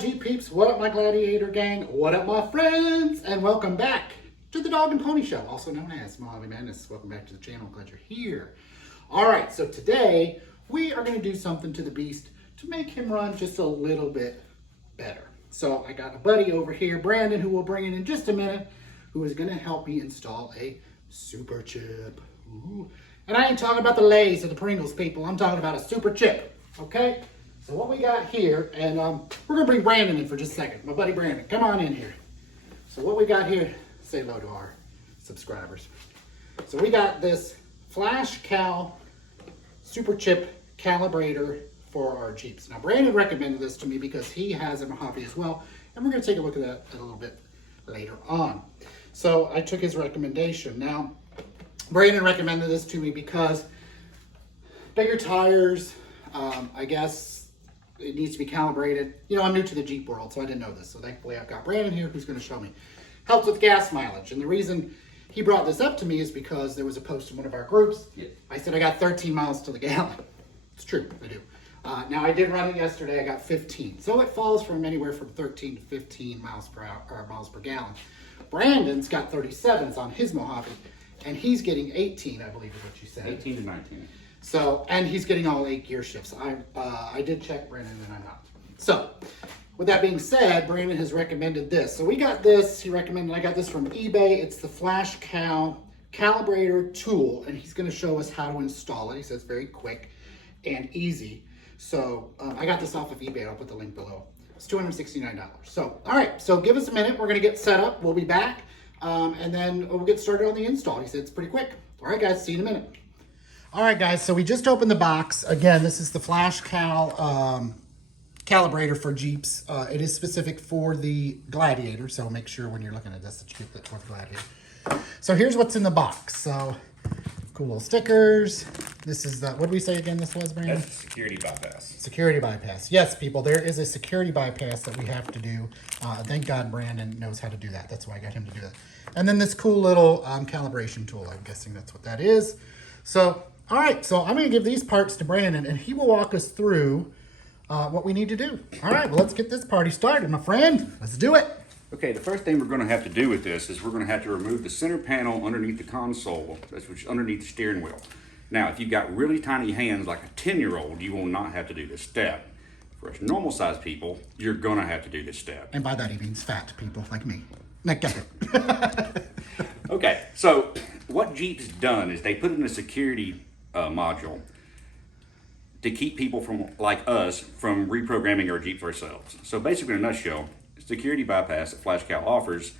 Jeep peeps? What up, my Gladiator gang? What up, my friends? And welcome back to the Dog and Pony Show, also known as Mojave Madness. Welcome back to the channel. Glad you're here. All right, so today we are going to do something to the beast to make him run just a little bit better. So I got a buddy over here, Brandon, who we'll bring in just a minute, who is going to help me install a SUPERCHIP. Ooh. And I ain't talking about the Lay's or the Pringles, people. I'm talking about a SUPERCHIP, okay? So what we got here, and we're going to bring Brandon in for just a second. My buddy Brandon, come on in here. So what we got here, say hello to our subscribers. So we got this FASTCAL SUPERCHIP calibrator for our Jeeps. Now Brandon recommended this to me because he has a Mojave as well, and we're going to take a look at that a little bit later on. So I took his recommendation. Now Brandon recommended this to me because bigger tires, I guess it needs to be calibrated. You know, I'm new to the Jeep world, so I didn't know this. So thankfully I've got Brandon here who's going to show me. Helps with gas mileage. And the reason he brought this up to me is because there was a post in one of our groups. Yeah. I said I got 13 miles to the gallon. It's true, I do. Now I did run it yesterday, I got 15. So it falls from anywhere from 13 to 15 miles per hour, or miles per gallon. Brandon's got 37s on his Mojave, and he's getting 18, I believe is what you said. 18 to 19. So, and he's getting all 8 gear shifts. I did check Brandon and I'm not. So, with that being said, Brandon has recommended this. So we got this, he recommended, I got this from eBay. It's the FASTCAL calibrator tool, and he's gonna show us how to install it. He says very quick and easy. So, I got this off of eBay. I'll put the link below. It's $269. So, all right, so give us a minute. We're gonna get set up. We'll be back, and then we'll get started on the install. He said it's pretty quick. All right, guys, see you in a minute. All right, guys, so we just opened the box. Again, this is the FASTCAL calibrator for Jeeps. It is specific for the Gladiator, so make sure when you're looking at this that you get that for the Gladiator. So here's what's in the box. So cool little stickers. This is the, what did we say again this was, Brandon? That's security bypass. Security bypass. Yes, people, there is a security bypass that we have to do. Thank God Brandon knows how to do that. That's why I got him to do that. And then this cool little calibration tool. I'm guessing that's what that is. So, all right, so I'm going to give these parts to Brandon, and he will walk us through what we need to do. All right, well, let's get this party started, my friend. Let's do it. Okay, the first thing we're going to have to do with this is we're going to have to remove the center panel underneath the console, that's which is underneath the steering wheel. Now, if you've got really tiny hands like a 10-year-old, you will not have to do this step. For us normal-sized people, you're going to have to do this step. And by that he means fat people like me. Now, get it. Okay, so what Jeep's done is they put in a security module to keep people from, like us, from reprogramming our Jeeps ourselves. So basically, in a nutshell, security bypass that FASTCAL offers,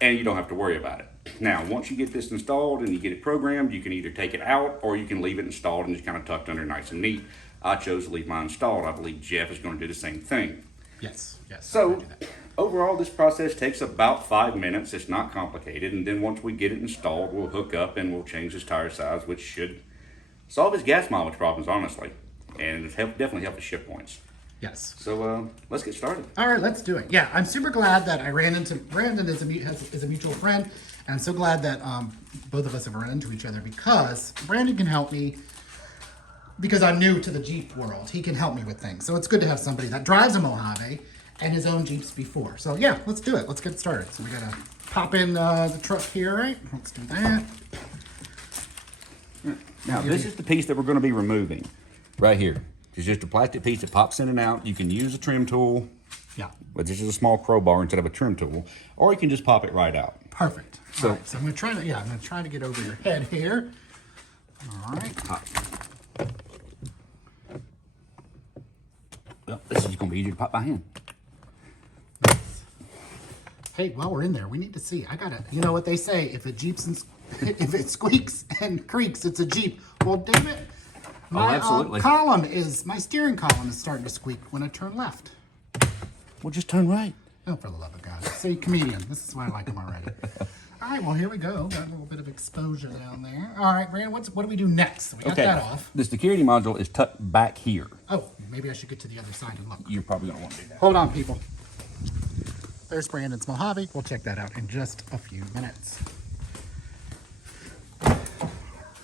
and you don't have to worry about it. Now, once you get this installed and you get it programmed, you can either take it out or you can leave it installed and just kind of tucked under nice and neat. I chose to leave mine installed. I believe Jeff is going to do the same thing. Yes, yes. So, overall, this process takes about 5 minutes. It's not complicated. And then once we get it installed, we'll hook up and we'll change his tire size, which should solve his gas mileage problems, honestly. And it's definitely help his ship points. Yes. So let's get started. All right, let's do it. Yeah, I'm super glad that I ran into Brandon is a mutual friend, and I'm so glad that both of us have run into each other because Brandon can help me because I'm new to the Jeep world. He can help me with things. So it's good to have somebody that drives a Mojave and his own Jeeps before. So yeah, let's do it. Let's get started. So we gotta pop in the truck here, right? Let's do that. Now, this is the piece that we're going to be removing right here. It's just a plastic piece that pops in and out. You can use a trim tool. Yeah. But this is a small crowbar instead of a trim tool. Or you can just pop it right out. Perfect. So, all right, so I'm going to try to get over your head here. All right. Well, this is going to be easier to pop by hand. Nice. Hey, while we're in there, we need to see. I got to, you know what they say, if if it squeaks and creaks, it's a Jeep. Well, damn it. My my steering column is starting to squeak when I turn left. Well, just turn right. Oh, for the love of God. See, comedian. This is why I like him already. All right, well, here we go. Got a little bit of exposure down there. All right, Brandon, what do we do next? So we got that off. The security module is tucked back here. Oh, maybe I should get to the other side and look. You're probably going to want to do that. Hold on, people. There's Brandon's Mojave. We'll check that out in just a few minutes.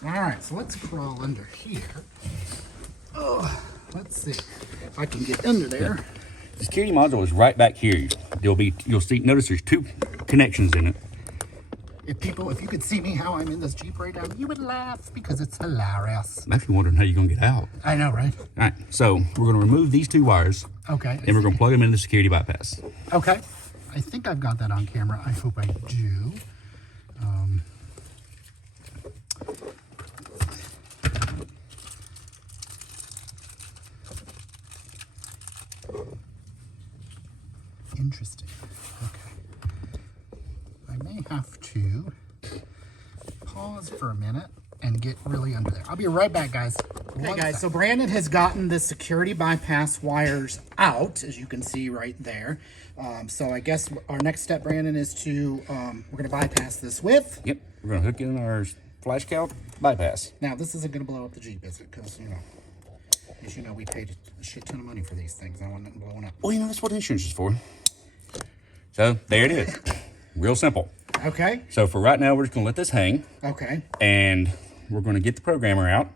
All right, so let's crawl under here. Oh, let's see if I can get under there. The security module is right back here. You'll see. Notice there's 2 connections in it. If you could see me how I'm in this Jeep right now, you would laugh because it's hilarious. I'm actually wondering how you're gonna get out. I know, right? All right, so we're gonna remove these 2 wires. Okay. And we're gonna plug them into the security bypass. Okay. I think I've got that on camera. I hope I do. Interesting. Okay. I may have to pause for a minute and get really under there. I'll be right back, guys. Okay, guys, so Brandon has gotten the security bypass wires out, as you can see right there. So I guess our next step, Brandon, is to, we're going to bypass this with. Yep, we're gonna hook in our FASTCAL bypass. Now, this isn't going to blow up the Jeep, is it? Because, as you know, we paid a shit ton of money for these things. I want nothing blowing up. Well, that's what insurance is for. So, there it is. Real simple. Okay. So, for right now, we're just gonna let this hang. Okay. And we're gonna get the programmer out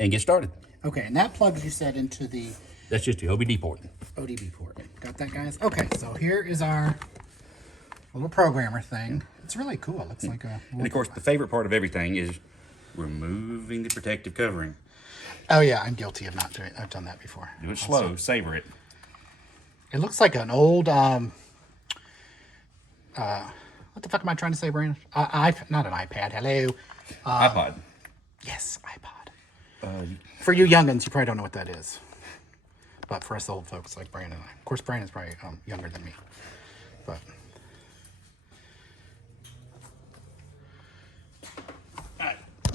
and get started. Okay, and that plugs, you said, into the That's just the OBD port. ODB port. Got that, guys? Okay, so here is our little programmer thing. It's really cool. It looks like a... And of course, the favorite part of everything is removing the protective covering. Oh, yeah, I'm guilty of not doing it. I've done that before. Do it slow, savor it. It looks like an old, what the fuck am I trying to say, Brandon? Not an iPad. Hello. iPod. Yes, iPod. For you youngins, you probably don't know what that is. But for us old folks like Brandon and I. Of course, Brandon's probably younger than me. But...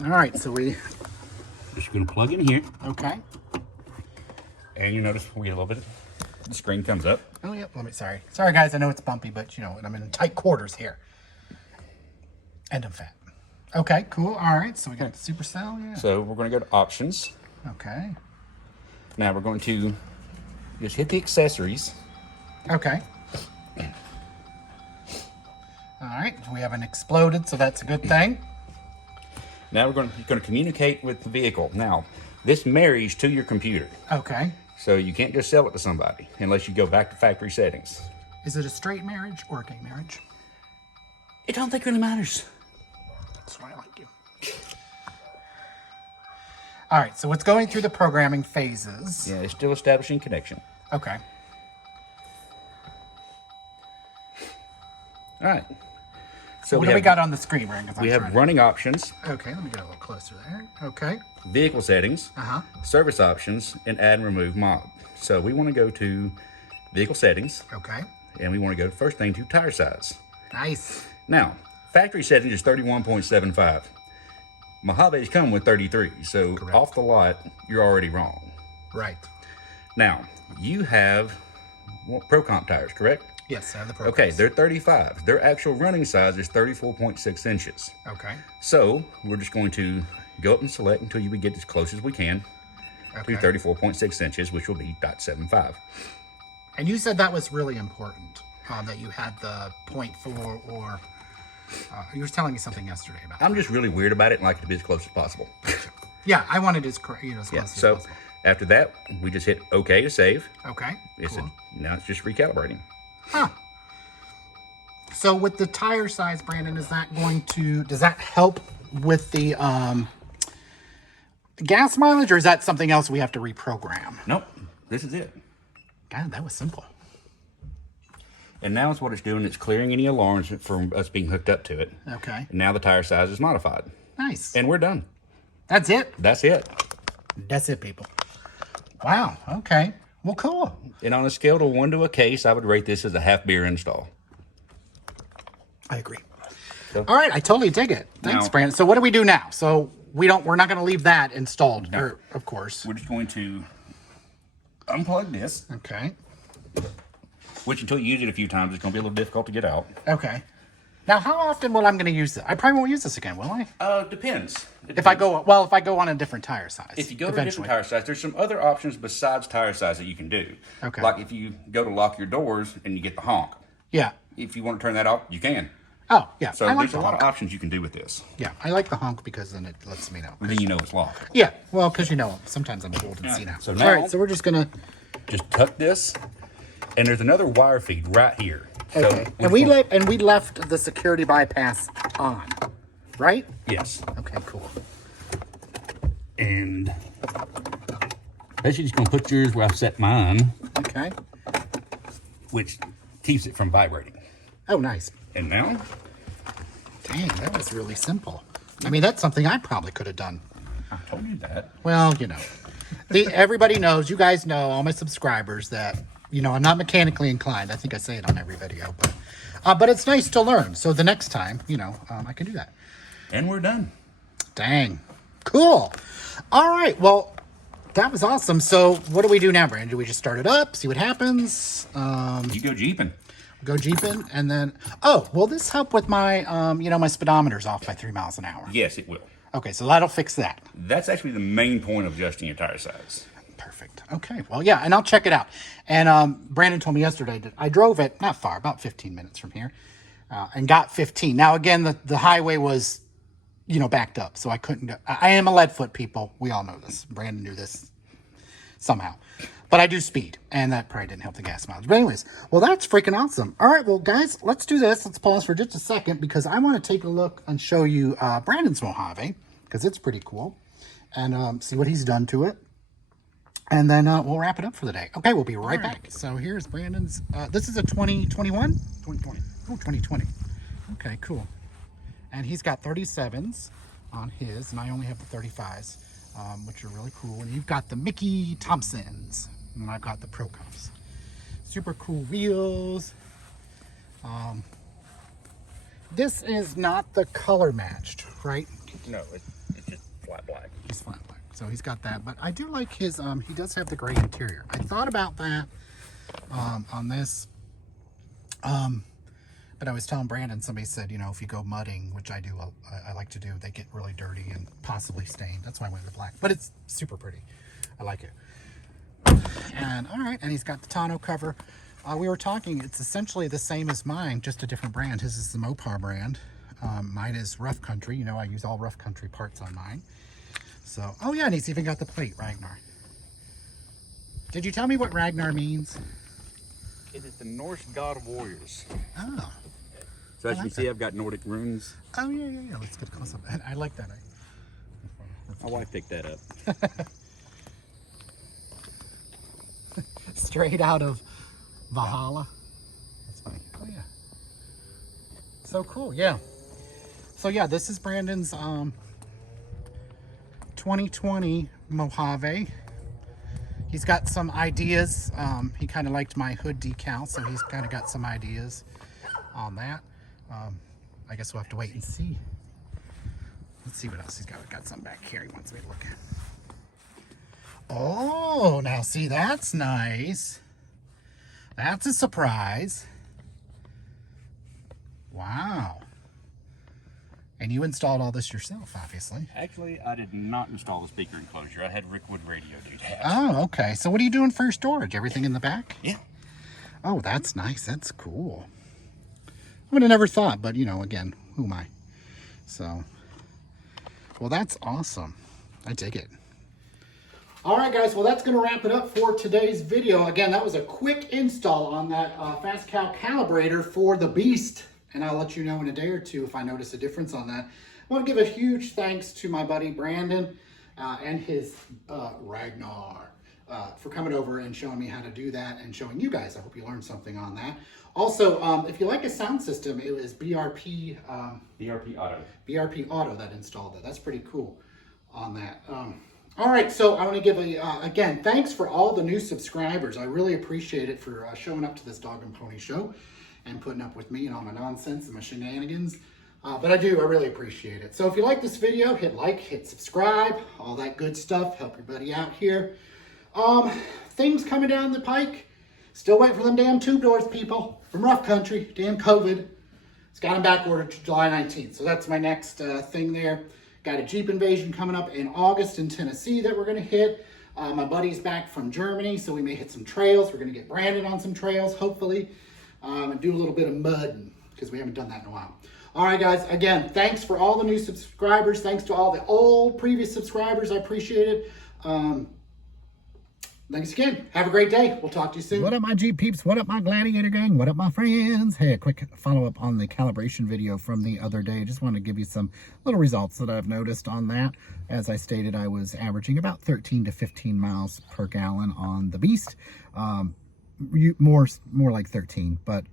All right, so we... Just gonna plug in here. Okay. And you notice we get a little bit, the screen comes up. Oh, yeah, sorry, guys, I know it's bumpy, but, I'm in tight quarters here. And I'm fat. Okay, cool, all right, so we got the SUPERCHIP, yeah. So we're gonna go to options. Okay. Now we're going to just hit the accessories. Okay. All right, we haven't exploded, so that's a good thing. Now we're going to communicate with the vehicle. Now, this marries to your computer. Okay. So you can't just sell it to somebody unless you go back to factory settings. Is it a straight marriage or a gay marriage? It don't think really matters. That's why I like you. All right, so it's going through the programming phases. Yeah, it's still establishing connection. Okay. All right. So what do we got on the screen, Ryan? We have running options. Okay, let me get a little closer there. Okay. Vehicle settings. Uh-huh. Service options, and add and remove mod. So we want to go to vehicle settings. Okay. And we want to go first thing to tire size. Nice. Now, factory settings is 31.75. Mojave's come with 33, so correct. Off the lot, you're already wrong. Right. Now, you have Pro Comp tires, correct? Yes, I have the Pro Okay, Comps. they're 35. Their actual running size is 34.6 inches. Okay. So, we're just going to go up and select until we get as close as we can to 34.6 inches, which will be 0.75. And you said that was really important, that you had the 0.4 or... you were telling me something yesterday about that. I'm just really weird about it and like it to be as close as possible. Yeah, I wanted as close as So possible. after that, we just hit OK to save. Okay, cool. Now it's just recalibrating. Huh. So with the tire size, Brandon, does that help with the gas mileage, or is that something else we have to reprogram? Nope, this is it. God, that was simple. And now it's what it's doing. It's clearing any alarms from us being hooked up to it. Okay. And now the tire size is modified. Nice. And we're done. That's it? That's it. That's it, people. Wow, okay. Well, cool. And on a scale to 1 to a case, I would rate this as a half beer install. I agree. So, all right, I totally dig it. Thanks, now, Brandon. So what do we do now? So we're not going to leave that installed, of course. We're just going to unplug this. Okay. Which, until you use it a few times, it's going to be a little difficult to get out. Okay. Now, how often will I'm going to use this? I probably won't use this again, will I? Depends. If I go on a different tire size. If you go to a different tire size, there's some other options besides tire size that you can do. Okay. Like if you go to lock your doors and you get the honk. Yeah. If you want to turn that off, you can. Oh, yeah. So there's a lot of options you can do with this. Yeah, I like the honk because then it lets me know. Then you know it's locked. Yeah, well, because sometimes I'm old and see now. So now, all right, so we're just going to... just tuck this And there's another wire feed right here. Okay. So And we left the security bypass on, right? Yes. Okay, cool. And basically just gonna put yours where I've set mine, Okay. which keeps it from vibrating. Oh, nice. And now, Dang, that was really simple. I mean, that's something I probably could have done. I told you that. Well, you know, everybody knows, you guys know, all my subscribers, that, you know, I'm not mechanically inclined. I think I say it on every video, but it's nice to learn. So the next time, you know, I can do that. And we're done. Dang. Cool. All right. Well, that was awesome. So what do we do now, Brandon? Do we just start it up, see what happens? You go jeeping. Go jeeping, and then, oh, will this help with my, you know, my speedometer's off by 3 miles an hour? Yes, it will. Okay, so that'll fix that. That's actually the main point of adjusting your tire size. Perfect. Okay, well, yeah, and I'll check it out. And Brandon told me yesterday that I drove it not far, about 15 minutes from here, and got 15. Now, again, the highway was, you know, backed up, so I couldn't go. I am a lead foot, people. We all know this. Brandon knew this somehow. But I do speed, and that probably didn't help the gas mileage. But anyways, well, that's freaking awesome. All right, well, guys, let's do this. Let's pause for just a second, because I want to take a look and show you Brandon's Mojave, because it's pretty cool, and see what he's done to it. And then we'll wrap it up for the day. Okay, we'll be right back. So here's Brandon's. This is a 2021? 2020. Oh, 2020. Okay, cool. And he's got 37s on his, and I only have the 35s, which are really cool. And you've got the Mickey Thompsons, and I've got the Pro Cups. Super cool wheels. This is not the color matched, right? No, it's just flat black. He's flat black. So he's got that, but I do like his, he does have the gray interior. I thought about that on this, but I was telling Brandon, somebody said, you know, if you go mudding, which I do, I like to do, they get really dirty and possibly stained. That's why I went with black, but it's super pretty. I like it. And all right, and he's got the tonneau cover. We were talking, it's essentially the same as mine, just a different brand. His is the Mopar brand. Mine is Rough Country. You know, I use all Rough Country parts on mine. So, oh yeah, and he's even got the plate, Ragnar. Did you tell me what Ragnar means? It is the Norse god of warriors. Oh. So as you can see, I've got Nordic runes. Oh, yeah. Let's get a close up. I like that. My wife picked that up. Straight out of Valhalla. That's funny. Oh, yeah. So cool, yeah. So, yeah, this is Brandon's 2020 Mojave. He's got some ideas. He kind of liked my hood decal, so he's kind of got some ideas on that. I guess we'll have to wait and see. Let's see what else he's got. We've got something back here he wants me to look at. Oh, now see, that's nice. That's a surprise. Wow. And you installed all this yourself, obviously. Actually, I did not install the speaker enclosure. I had Rickwood Radio do that. Oh, okay. So what are you doing for your storage? Everything in the back? Yeah. Oh, that's nice. That's cool. I would have never thought, but, you know, again, who am I? So, well, that's awesome. I dig it. All right, guys. Well, that's going to wrap it up for today's video. Again, that was a quick install on that FASTCAL calibrator for the Beast. And I'll let you know in a day or two if I notice a difference on that. I want to give a huge thanks to my buddy Brandon and his Ragnar for coming over and showing me how to do that and showing you guys. I hope you learned something on that. Also, if you like a sound system, it was BRP Auto that installed it. That's pretty cool on that. All right, so I want to give again, thanks for all the new subscribers. I really appreciate it for showing up to this Dog and Pony show and putting up with me and all my nonsense and my shenanigans. But I really appreciate it. So if you like this video, hit like, hit subscribe, all that good stuff. Help your buddy out here. Things coming down the pike. Still waiting for them damn tube doors, people, from Rough Country. Damn COVID. It's got them back ordered to July 19th. So that's my next thing there. Got a Jeep invasion coming up in August in Tennessee that we're going to hit. My buddy's back from Germany, so we may hit some trails. We're going to get Brandon on some trails, hopefully, and do a little bit of mudding because we haven't done that in a while. All right, guys. Again, thanks for all the new subscribers. Thanks to all the old previous subscribers. I appreciate it. Thanks again. Have a great day. We'll talk to you soon. What up, my Jeep peeps? What up, my Gladiator gang? What up, my friends? Hey, a quick follow-up on the calibration video from the other day. Just wanted to give you some little results that I've noticed on that. As I stated, I was averaging about 13 to 15 miles per gallon on the Beast. More like 13, but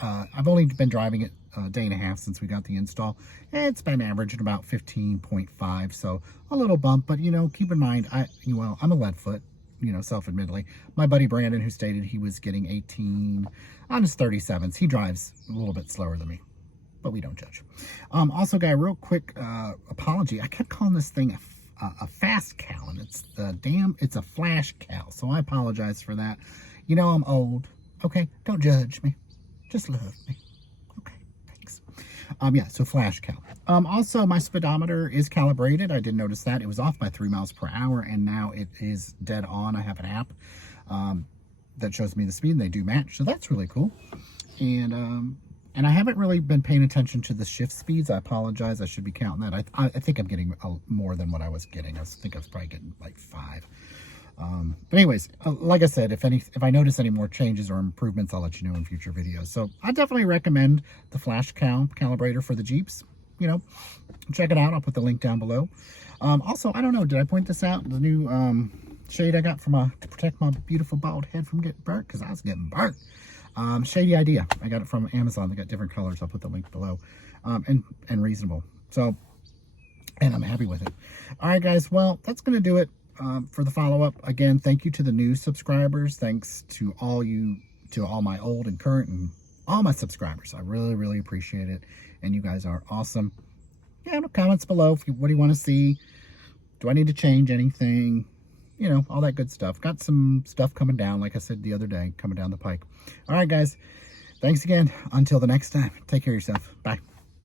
I've only been driving it a day and a half since we got the install. It's been averaging about 15.5, so a little bump, but keep in mind, I'm a lead foot, self-admittedly. My buddy Brandon, who stated he was getting 18 on his 37s, he drives a little bit slower than me, but we don't judge. Also, guy, real quick apology. I kept calling this thing a FASTCAL, and it's a flash cal, so I apologize for that. I'm old. Okay, don't judge me. Just love me. Okay, thanks. Yeah, so flash cal. Also, my speedometer is calibrated. I did notice that. It was off by 3 miles per hour, and now it is dead on. I have an app that shows me the speed, and they do match, so that's really cool. And I haven't really been paying attention to the shift speeds. I apologize. I should be counting that. I think I'm getting more than what I was getting. I think I was probably getting like 5. But anyways, like I said, if I notice any more changes or improvements, I'll let you know in future videos. So I definitely recommend the flash calibrator for the Jeeps. Check it out. I'll put the link down below. Also, I don't know, did I point this out? The new shade I got to protect my beautiful bald head from getting burnt, because I was getting burnt. Shady idea. I got it from Amazon. They got different colors. I'll put the link below. And reasonable. So, and I'm happy with it. All right, guys. Well, that's going to do it. For the follow-up. Again, thank you to the new subscribers. Thanks to all my old and current and all my subscribers. I really, really appreciate it. And you guys are awesome. Yeah, no comments below. What do you want to see? Do I need to change anything? All that good stuff. Got some stuff coming down, like I said the other day, coming down the pike. All right, guys. Thanks again. Until the next time. Take care of yourself. Bye.